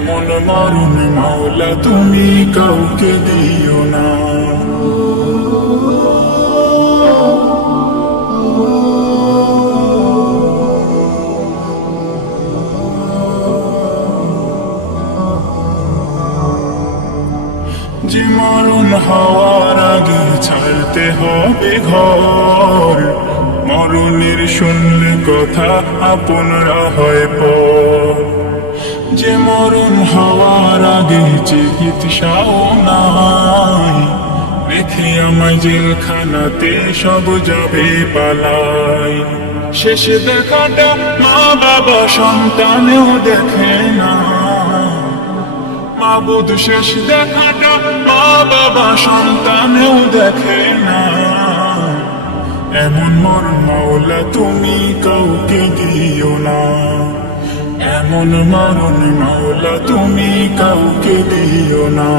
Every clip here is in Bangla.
এমন মরণ মাওলা তুমি কাউকে দিও না। যে মরণ হওয়ার আগে ছাড়তে হবে ঘর, মরণের শুনলে কথা আপনরা হয় পর। যে মরণ হওয়ার আগে চিকিৎসাও নাই, রেখে আমায় জেলখানাতে সব যাবে পালাই। শেষে দেখাটা মা বাবা সন্তানেও দেখে না। মাবুদ শেষ দেখাটা মা বাবা সন্তানেও দেখে না। এমন মর মাওলা, তুমি না এমন মরণ মাওলা তুমি কাউকে দিও না।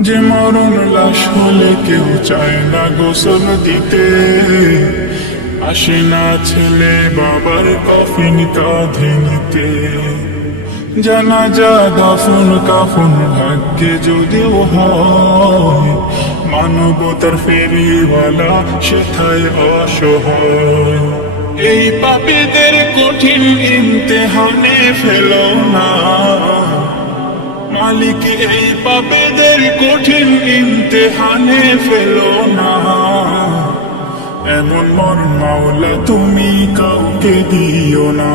যে মরণ লাশ হলে কেউ চায় না গোসল দিতে। আসে না ছেলে বাবার কফিন কাঁধে নিতে। জানাজা দাফন কাফন ভাগ্যে যদিও হয়, মানবতার ফেরিওয়ালা সেথায় অসহায়। এই পাপীদের কঠিন ইমতেহানে ফেলো না। মালিক, এই পাপেদের কঠিন ইমতেহানে ফেলো না। এমন মন মাওলা তুমি কাউকে দিও না।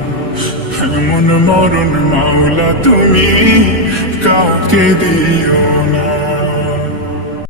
এমন মরণ মাওলা তুমি কাউকে দিও না।